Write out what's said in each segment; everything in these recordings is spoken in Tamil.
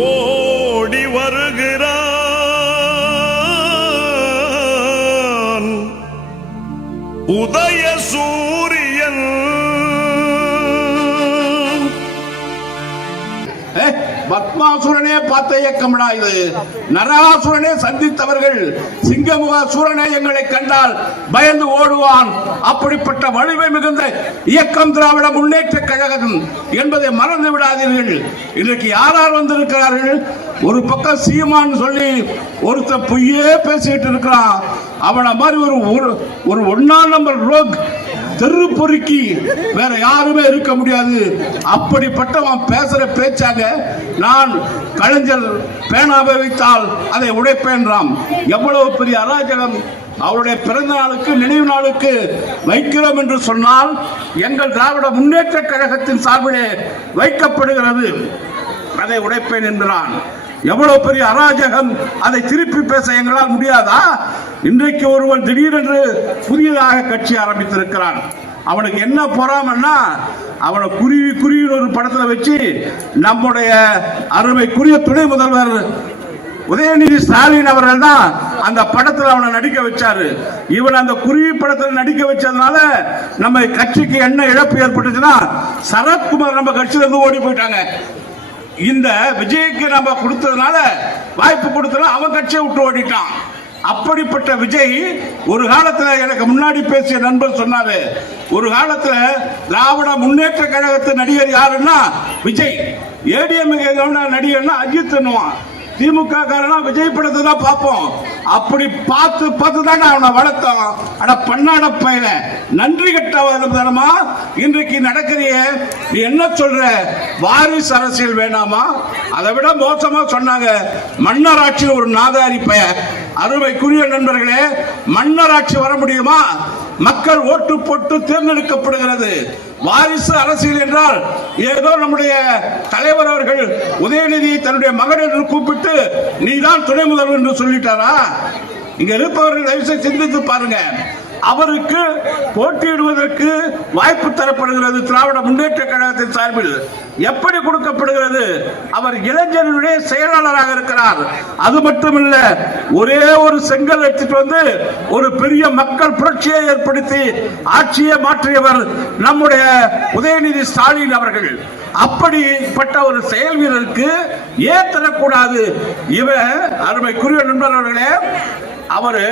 ஓடி வருகிறான் உதய சூரியன். பத்மாசுரனே பார்த்த இயக்கம்டா இது. நரகாசுரனே சந்தித்தவர்கள். சிங்கமுக சூரனே எங்களை கண்டால் பயந்து ஓடுவான். அப்படிப்பட்ட வலிமை மிகுந்த இயக்கம் திராவிட முன்னேற்ற கழகம் என்பதை மறந்து விடாதீர்கள். இன்றைக்கு யாரால் வந்திருக்கிறார்கள்? ஒரு பக்கம் சீமான் சொல்லி ஒருத்தர் பொய்யே பேசிட்டு இருக்கிறான். அவனை மாதிரி ஒரு ஒன்னாம் நம்பர் ரோக் தெரு பொறுக்கி வேற யாருமே இருக்க முடியாது. அப்படிப்பட்டவன் பேசுற பேச்சாக நான் கலைஞர் பேனாவை வைத்தால் அதை உடைப்பேன்றாம். எவ்வளவு பெரிய அராஜகம்! அவருடைய பிறந்த நாளுக்கு நினைவு நாளுக்கு வைக்கிறோம் என்று சொன்னால் எங்கள் திராவிட முன்னேற்ற கழகத்தின் சார்பிலே வைக்கப்படுகிறது. அதை உடைப்பேன் என்கிறான். எவ்வளவு பெரிய அராஜகம்! அதை திருப்பி பேச எங்களால் முடியாதா? இன்றைக்கு ஒருவன் திடீரென்று புதியதாக கட்சி ஆரம்பித்திருக்கிறான். அவனுக்கு என்ன பொறாமன்னா, அவனை குருவி ஒரு படத்தில் வச்சு நம்முடைய அருமைக்குரிய துணை முதல்வர் உதயநிதி ஸ்டாலின் அவர்கள் தான் அந்த படத்தில் அவனை நடிக்க வச்சாரு. இவன் அந்த குருவி படத்தில் நடிக்க வச்சதுனால நம்ம கட்சிக்கு என்ன இழப்பு ஏற்பட்டுச்சுன்னா, சரத்குமார் நம்ம கட்சியில இருந்து ஓடி போயிட்டாங்க. இந்த விஜய்க்கு நம்ம கொடுத்ததுனால, வாய்ப்பு கொடுத்ததுனால அவன் கட்சியை விட்டு ஓடிட்டான். அப்படிப்பட்ட விஜய் ஒரு காலத்தில் எனக்கு முன்னாடி பேசிய நண்பர் சொன்னாரு, ஒரு காலத்தில் திராவிட முன்னேற்ற கழகத்து நடிகர் யாருன்னா விஜய், ஏடிஎம்கே நடிகர்னா அஜித் என்னுவான், திமுக காரனா விஜய் படத்தை தான் பார்ப்போம். அப்படி பார்த்து தான் அவனை வளர்த்தோம். அட பண்ணாட பையன, நன்றி கட்டமா இன்றைக்கு நடக்கிறிய. நீ என்ன சொல்ற? வாரிசு அரசியல் வேணாமா? அதை விட மோசமா சொன்னாங்க மன்னராட்சி. ஒரு நாதாரி பைய. அருமைக்குரிய நண்பர்களே, மன்னராட்சி வர முடியுமா? மக்கள் ஓட்டு போட்டு தேர்ந்தெடுக்கப்படுகிறது. வாரிசு அரசியல் என்றால் ஏதோ நம்முடைய தலைவர் அவர்கள் உதயநிதி தன்னுடைய மகன் என்று கூப்பிட்டு நீதான் துணை முதல்வர் என்று சொல்லிட்டாரா? இங்க இருப்பவர்கள் தயவுசெய்து சிந்தித்து பாருங்க. அவருக்கு போட்டியிடுவதற்கு வாய்ப்பு தரப்படுகிறது திராவிட முன்னேற்ற கழகத்தின் சார்பில். எப்படி கொடுக்கப்படுகிறது? அவர் இளைஞர்களுடைய செயலாளராக இருக்கிறார். அது மட்டுமல்ல, ஒரே ஒரு செங்கல் எடுத்துட்டு வந்து ஒரு பெரிய மக்கள் புரட்சியை ஏற்படுத்தி ஆட்சியை மாற்றியவர் நம்முடைய உதயநிதி ஸ்டாலின் அவர்கள். அப்படிப்பட்ட ஒரு செயல் வீரருக்கு ஏன் தரக்கூடாது? இவன் அருமைக்குரிய நண்பர் அவர்களே, அவரு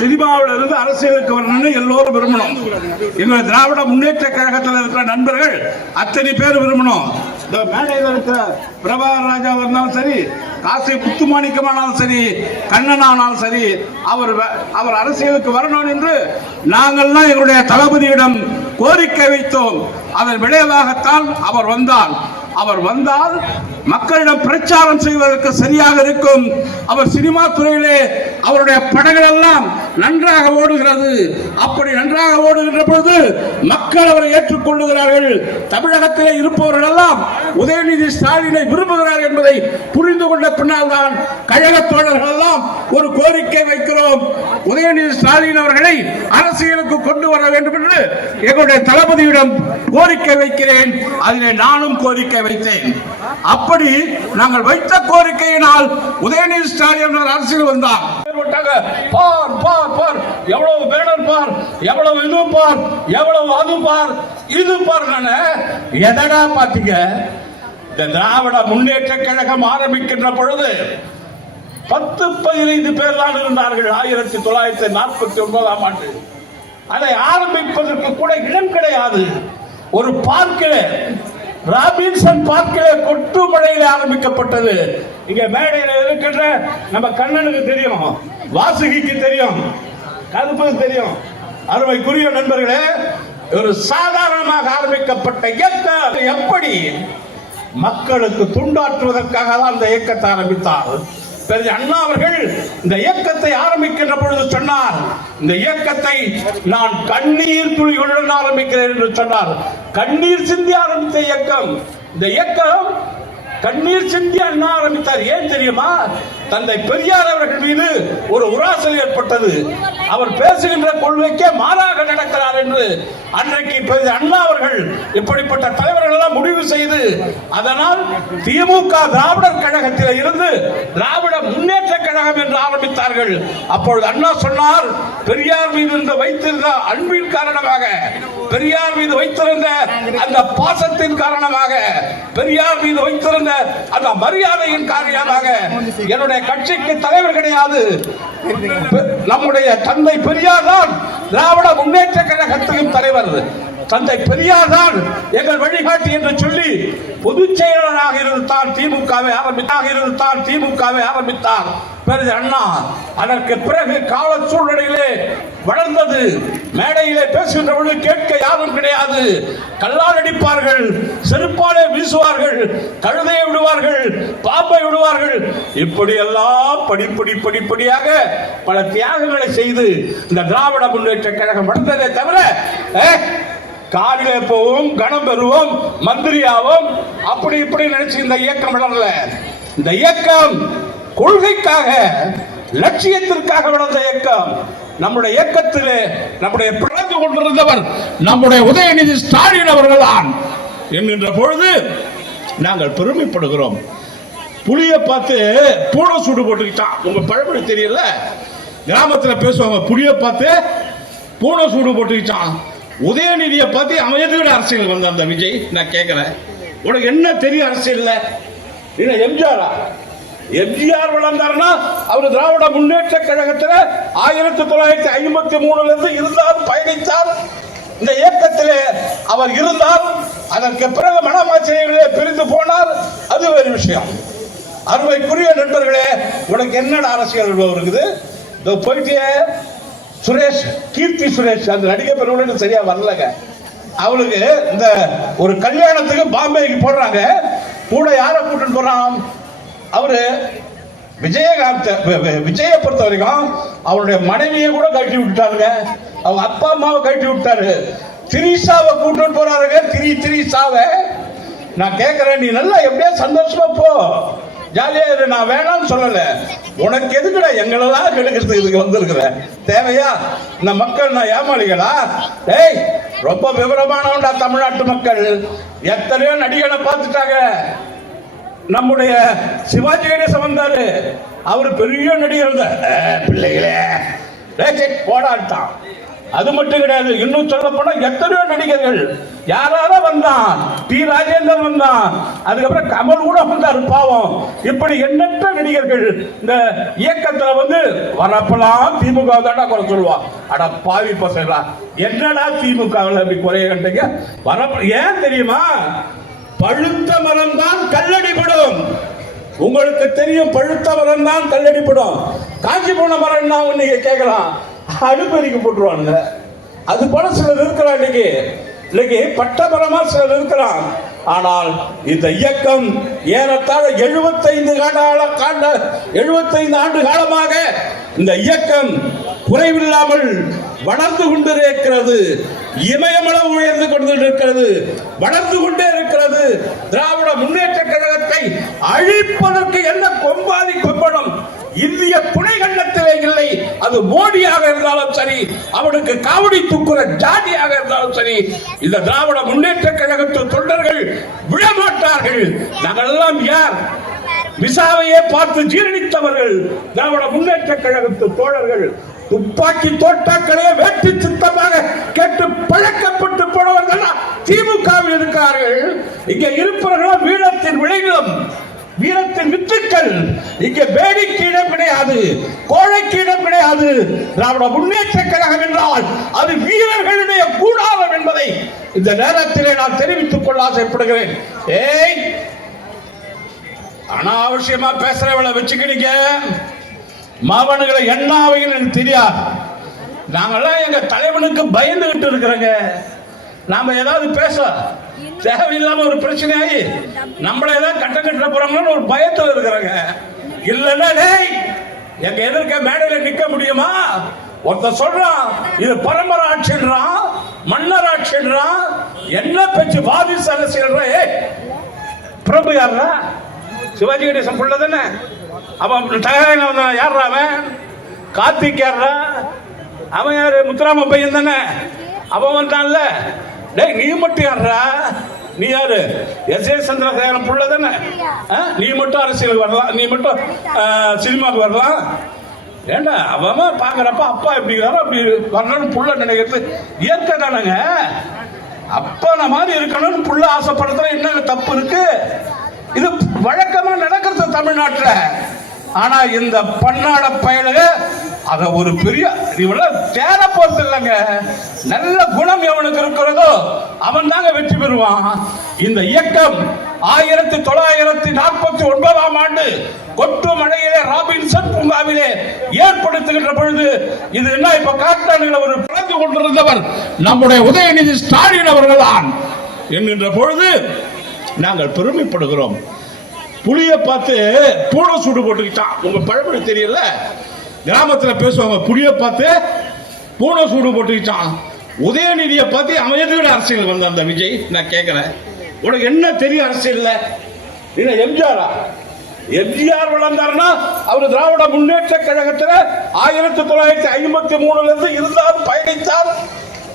சினிமாவில் இருந்து அரசியலுக்கு வரணும்னு எல்லோரும் விரும்பணும். எங்க திராவிட முன்னேற்ற கழகத்தில் இருக்கிற நண்பர்கள் அத்தனை பேர் விரும்பணும். மேடையில் இருக்கிற பிரபாகர் ராஜா இருந்தாலும் சரி, காசி புத்துமாணிக்கமானாலும் சரி, கண்ணனானாலும் சரி, அவர் அரசியலுக்கு வரணும் என்று நாங்கள்லாம் எங்களுடைய தளபதியிடம் கோரிக்கை வைத்தோம். அதன் விளைவாகத்தான் அவர் வந்தால் மக்களிடம் பிரச்சாரம் செய்வதற்கு சரியாக இருக்கும். அவர் சினிமா துறையிலே அவருடைய படங்கள் எல்லாம் நன்றாக ஓடுகிறது. அப்படி நன்றாக ஓடுகின்ற பொழுது மக்கள் அவரை ஏற்றுக்கொள்ளுகிறார்கள். தமிழகத்திலே இருப்பவர்கள் எல்லாம் உதயநிதி ஸ்டாலினை விரும்புகிறார்கள் என்பதை புரிந்து கொண்ட பின்னால் தான் கழக தோழர்கள் எல்லாம் ஒரு கோரிக்கை வைக்கிறோம். உதயநிதி ஸ்டாலின் அவர்களை அரசியலுக்கு கொண்டு வர வேண்டும் என்று எங்களுடைய தளபதியிடம் கோரிக்கை வைக்கிறேன். அதிலே நானும் கோரிக்கை வைத்தேன். அப்படி நாங்கள் வைத்த கோரிக்கையினால் உதயநிதி ஸ்டாலின் அரசியல் வந்தார். பார் பார் பார், எவ்வளவு பேனர் பார், எவ்வளவு இது பார், எவ்வளவு அது பார், இது பார். எதடா பாத்தீங்க? இந்த திராவிட முன்னேற்ற கழகம் ஆரம்பிக்கின்ற பொழுது 10-15 பேர் தான் இருந்தார்கள். 1949ஆம் ஆண்டு அதை ஆரம்பிப்பதற்கு கூட இடம் கிடையாது. ஒரு பார்க்கிலே, ராபின்சன் பார்க்கிலே கொட்டு மழையில் ஆரம்பிக்கப்பட்டது. இங்க மேடையில் இருக்கின்ற நம்ம கண்ணனுக்கு தெரியும், வாசுகிக்கு தெரியும், கருப்புக்கு தெரியும். அருமைக்குரிய நண்பர்களே, ஒரு சாதாரணமாக ஆரம்பிக்கப்பட்ட இயக்கம் எப்படி மக்களுக்கு துண்டாற்றுவதற்காக தான் அந்த இயக்கத்தை ஆரம்பித்தார். அண்ணா அவர்கள் இந்த இயக்கத்தை ஆரம்பிக்கின்ற பொழுது சொன்னார், இந்த இயக்கத்தை நான் கண்ணீர் துளிகளுடன் ஆரம்பிக்கிறேன் என்று சொன்னார். கண்ணீர் சிந்தி ஆரம்பித்த இயக்கம். இந்த இயக்கம் கண்ணீர் சிந்தி அண்ணா ஆரம்பித்தார். ஏன் தெரியுமா? தந்தை பெரியார் அவர்கள் மீது ஒரு உராசல் ஏற்பட்டது. அவர் பேசுகின்ற கொள்கைக்கே மாறாக நடக்கிறார் என்று அன்றைக்கு அண்ணா அவர்கள் இப்படிப்பட்ட தலைவர்கள் எல்லாம் முடிவு செய்து, அதனால் திமுக திராவிடர் கழகத்தில் இருந்து திராவிட முன்னேற்ற கழகம் என்று ஆரம்பித்தார்கள். அப்பொழுது அண்ணா சொன்னார், பெரியார் மீது வைத்திருந்த அன்பின் காரணமாக, பெரியார் மீது வைத்திருந்த அந்த பாசத்தின் காரணமாக, பெரியார் மீது வைத்திருந்த அந்த மரியாதையின் காரணமாக என்னுடைய கட்சிக்கு தலைவர் கிடையாது, நம்முடைய தந்தை பெரியார் தான் திராவிட முன்னேற்ற கழகத்தின் தலைவர், தந்தை பெரியார் தான் எங்கள் வழிகாட்டி என்று சொல்லி பொதுச் செயலாளராக இருந்தால் திமுகவை ஆரம்பித்தார் அண்ணா. அதற்கு பிறகு கால சூழ்நிலையிலே வளர்ந்தது. மேடையிலே பேசுகின்ற பொழுது கேட்க யாரும் கிடையாது. கல்லால் அடிப்பார்கள், செருப்பாலே வீசுவார்கள், கழுதையை விடுவார்கள், பாம்பை விடுவார்கள். இப்படியெல்லாம் படிப்படியாக பல தியாகங்களை செய்து இந்த திராவிட முன்னேற்ற கழகம் வளர்ந்ததே தவிர காலிலே போவோம், கணம் பெறுவோம், மந்திரியாவும் அப்படி இப்படி நினைச்சு இந்த இயக்கம் வளரல. இந்த இயக்கம் கொள்கைக்காக, லட்சியத்திற்காக வளர்ந்த இயக்கம். நம்முடைய இயக்கத்திலே நம்முடைய பிளந்து கொண்டிருந்தவர் நம்முடைய உதயநிதி ஸ்டாலின் அவர்கள் தான் என்கின்ற பொழுது நாங்கள் பெருமைப்படுகிறோம். புலியை பார்த்து பூனை சூடு போட்டுக்கிட்டான். உங்க பழமொழி தெரியல, கிராமத்தில் பேசுவாங்க, புலியை பார்த்து பூனை சூடு போட்டுக்கிட்டான். உதயநிதியை பார்த்து அமைதியோட அரசியல் வந்த அந்த விஜய், நான் கேட்கிறேன், உனக்கு என்ன தெரியும் அரசியல்? எம்ஜிஆர் வளர்ந்தார்னா அவர் திராவிட முன்னேற்ற கழகத்தில் 1953 இருந்தார், பயணித்தார். இந்த இயக்கத்திலே அவர் இருந்தார். அதற்கு பிறகு மனமாச்சரிகளே பிரிந்து போனார். அது வேறு விஷயம். அருமைக்குரிய நண்பர்களே, உனக்கு என்னடா அரசியல் இருக்குது? போயிட்டே சுரேஷ், கீர்த்தி சுரேஷ், அந்த நடிகை பெருமையோட சரியா வரலங்க. அவளுக்கு இந்த ஒரு கல்யாணத்துக்கு பாம்பேக்கு போடுறாங்க. கூட யாரை கூட்டிட்டு போறான்? அவரு விஜயகாந்த். விஜயை பொறுத்த வரைக்கும் அவருடைய மனைவியை கூட கட்டி விட்டுட்டாருங்க. அவங்க அப்பா அம்மாவை கட்டி விட்டாரு. திரிசாவை கூட்டிட்டு போறாருங்க. திரிசாவை நான் கேட்கிறேன், நீ நல்லா எப்படியா சந்தோஷமா போ, ஜாலியா இரு, நான் வேணாம்னு சொல்லல. உனக்கு எதுக்குடா எங்களெல்லாம் கெடுக்கிறதுக்கு இதுக்கு வந்திருக்கிற? தேவையா? இந்த மக்கள் நான் ஏமாளிகளா? ஏய், ரொம்ப விவரமானவன்டா தமிழ்நாட்டு மக்கள். எத்தனையோ நடிகனை பார்த்துட்டாங்க. நம்முடைய சிவாஜி கணேசன் வந்தாரு, அவர் பெரிய நடிகர். பிள்ளைகளே போடாட்டான். அது மட்டும் கிடையாது, இன்னும் சொல்ல போனா எத்தனையோ நடிகர்கள் யாராவது வந்தான். டி ராஜேந்தர் வந்தான், அதுக்கப்புறம் கமல் கூட வந்தார் பாவம். இப்படி எண்ணற்ற நடிகர்கள் இந்த இயக்கத்துல வந்து வரப்பெல்லாம் திமுக தாண்டா குறை சொல்லுவான். அட பாவி பசங்களா, என்னடா திமுக அப்படி குறைய கண்டீங்க? வரப்ப ஏன் தெரியுமா? பழுத்த மரம் தான் கல்லடிப்படும். உங்களுக்கு தெரியும், பழுத்த மரம் தான் கல்லடிப்படும். காஞ்சி போன மரம் தான் நீங்க கேட்கலாம், அடுப்பறிக்கு போட்டுருவானுங்க. அது போல சிலர் இருக்கிறான். இன்னைக்கு பட்டபரமா சிலர் இருக்கிறான். ஆனால் இந்த இயக்கம் ஏறத்தாழ 75 ஆண்டு காலமாக இந்த இயக்கம் குறைவில்லாமல் வளர்ந்து கொண்டே இருக்கிறது. இமயமளவு உயர்ந்து கொண்டு இருக்கிறது, வளர்ந்து கொண்டே இருக்கிறது. திராவிட முன்னேற்ற கழகத்தை அழிப்பதற்கு என்ன கொம்பாதி கொம்பனம் இந்திய துணை கண்டத்திலே இல்லை. அது மோடியாக இருந்தாலும் சரி, அவனுக்கு காவடி தூக்குற ஜாதியாக இருந்தாலும் சரி, இந்த திராவிட முன்னேற்ற கழகத்து தொண்டர்கள் விடமாட்டார்கள். நாங்கள் எல்லாம் யார்? விசாவையே பார்த்து ஜீரணித்தவர்கள் திராவிட முன்னேற்ற கழகத்து தோழர்கள். துப்பாக்கி தோட்டாக்களே வேட்டி சித்தமாக கேட்டு பழக்கப்பட்டு போனவர்கள் திமுகவில் இருக்கிறார்கள். இங்கே இருப்பவர்கள் வீரத்தின் விளைநிலம், வீரத்தின் வித்துக்கள். இங்கே வேடிக்கை இடம் கிடையாது, கோழைக்கு இடம் கிடையாது. திராவிட முன்னேற்ற கழகம் என்றால் அது வீரர்களுடைய கூடாரம் என்பதை இந்த நேரத்திலே நான் தெரிவித்துக் கொள்ள ஆசைப்படுகிறேன். ஏய், அனாவசியமா பேசுறவளை வச்சுக்கிட்டீங்க. மாவனுகளை எண்ணாவையில் எனக்கு தெரியாது. நாங்கெல்லாம் எங்க தலைவனுக்கு பயந்துகிட்டு இருக்கிறோங்க. நாம ஏதாவது பேச தேவையில்லாம ஒரு பிரச்சனையாகி நம்மள ஏதாவது கட்ட போறாங்கன்னு ஒரு பயத்தில் இருக்கிறாங்க. இல்லன்னா எங்க எதிர்க்க மேடையில நிக்க முடியுமா? ஒருத்தர் சொல்றான் இது பரம்பரை ஆட்சின்றான், மன்னர் ஆட்சின்றான். என்ன பேச்சு? வாரிசு அரசியல். பிரபு யாரா? சிவாஜி கணேசன் புள்ள தானே? அவன் தகவல் வந்தான். யாரா அவன்? கார்த்திக் யாரா? அவன் யாரு? முத்துராம பையன் தானே. அவன் வந்தான்ல. டேய் நீ மட்டும் யாரா? நீ யாரு? எஸ்.ஏ. சந்திரசேகரன் புள்ள தானே. நீ மட்டும் அரசியலுக்கு வரலாம், நீ மட்டும் சினிமாவுக்கு வரலாம். ஏண்டா அவன் பாக்குறப்ப அப்பா எப்படிங்கிறாரோ அப்படி வரணும்னு புள்ள நினைக்கிறது இயற்கை தானங்க. அப்பா மாதிரி இருக்கணும்னு புள்ள ஆசைப்படுறதுல என்ன தப்பு இருக்கு? இது வழக்கமா நடக்கிறது தமிழ்நாட்டில். ஆனா இந்த பன்னாட பயலுக அத ஒரு பெரிய தேட போறது இல்லைங்க. நல்ல குணம் எவனுக்கு இருக்கிறதோ அவன் தாங்க வெற்றி பெறுவான். இந்த இயக்கம் 1949ஆம் ஆண்டு கொட்டு மழையிலே ராபின்சன் பூங்காவிலே ஏற்படுத்துகின்ற பொழுது இது என்ன இப்ப காட்டானுகளை ஒரு பிளந்து கொண்டிருந்தவர் நம்முடைய உதயநிதி ஸ்டாலின் அவர்கள் தான் என்கின்ற பொழுது நாங்கள் பெருமைப்படுகிறோம். புளிய பார்த்து பூனை சூடு போட்டுக்கிட்டான். உங்க பழமொழி தெரியல, கிராமத்தில் பேசுவாங்க, புளிய பார்த்து பூனை சூடு போட்டுக்கிட்டான். உதயநிதியை பார்த்து அவன் எதுவிட அரசியல் வந்த அந்த விஜய் நான் கேட்கிறேன், உனக்கு என்ன தெரியும் அரசியல்? என்ன எம்ஜிஆரா? எம்ஜிஆர் வளர்ந்தாருன்னா அவர் திராவிட முன்னேற்ற கழகத்தில் 1953 இருந்தார், பயணித்தார்.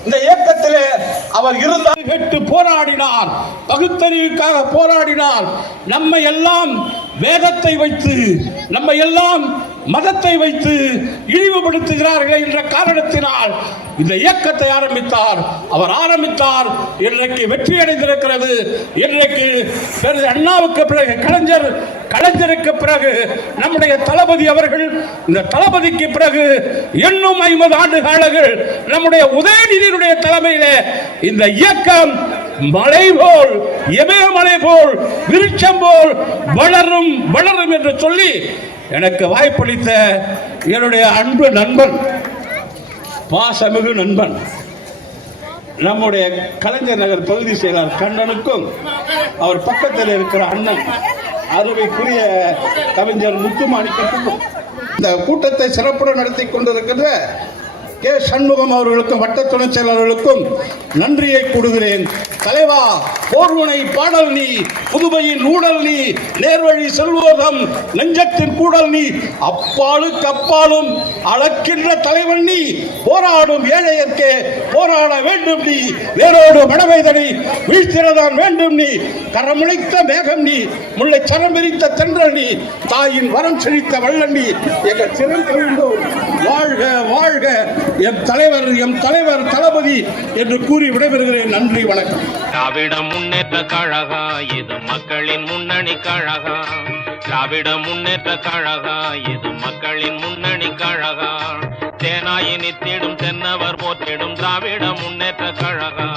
இந்த இயக்கத்திலே அவர் இருந்தால் கேட்டு போராடினார், பகுத்தறிவுக்காக போராடினார். நம்மை எல்லாம் வேதத்தை வைத்து, நம்மை எல்லாம் மதத்தை வைத்து இழிவுபடுத்துகிறார்கள் என்ற காரணத்தினால் இந்த இயக்கத்தை ஆரம்பித்தார். அவர் ஆரம்பித்தார், இன்றைக்கு வெற்றி அடைந்திருக்கிறது. இன்றைக்கு அண்ணாவுக்கு பிறகு கலைஞருக்கு பிறகு நம்முடைய தளபதி அவர்கள், இந்த தளபதிக்கு பிறகு இன்னும் 50 ஆண்டு காலங்கள் நம்முடைய உதயநிதியினுடைய தலைமையிலே இந்த இயக்கம் மலை போல், எமயமலை போல், விருட்சம் போல் வளரும் வளரும் என்று சொல்லி எனக்கு வாய்ப்பளித்த என்னுடைய அன்பு நண்பன், பாசமிகு நண்பன், நம்முடைய கலைஞர் நகர் பகுதி செயலாளர் கண்ணனுக்கும் அவர் பக்கத்தில் இருக்கிற அண்ணன் அருமைக்குரிய கவிஞர் முத்துமாணிக்கத்துக்கும் இந்த கூட்டத்தை சிறப்புடன் நடத்தி கொண்டிருக்கின்ற கே. சண்முகம் அவர்களுக்கும் வட்ட துணை செயலாளர்களுக்கும் நன்றியை கூறுகிறேன். தலைவா, போர்முனை பாடல் நீ, புதுமையின் ஊடல் நீ, நேர்வழி செல்வோதம் நெஞ்சத்தின் கூடல் நீ, அப்பாலுக்கு அப்பாலும் அளக்கின்ற தலைவன் நீ, போராடும் ஏழையர்க்கே போராட வேண்டும் நீ, வேரோடு மடமைதனை வீழ்த்திரதான் வேண்டும் நீ, கரமுளைத்த மேகம் நீ, முல்லை சரம் விரித்த தென்றல் நீ, தாயின் வரம் செழித்த வள்ளல் நீ, எங்கள் சிறந்த வாழ்க வாழ்க எம் தலைவர் தளபதி என்று கூறி விடைபெறுகிறேன். நன்றி, வணக்கம். திராவிட முன்னேற்ற கழகா இது மக்களின் முன்னணி கழகா. திராவிட முன்னேற்ற கழகா இது மக்களின் முன்னணி கழகா. தேனாயினி தேடும் தென்னவர் போற்றிடும் திராவிட முன்னேற்ற கழகா.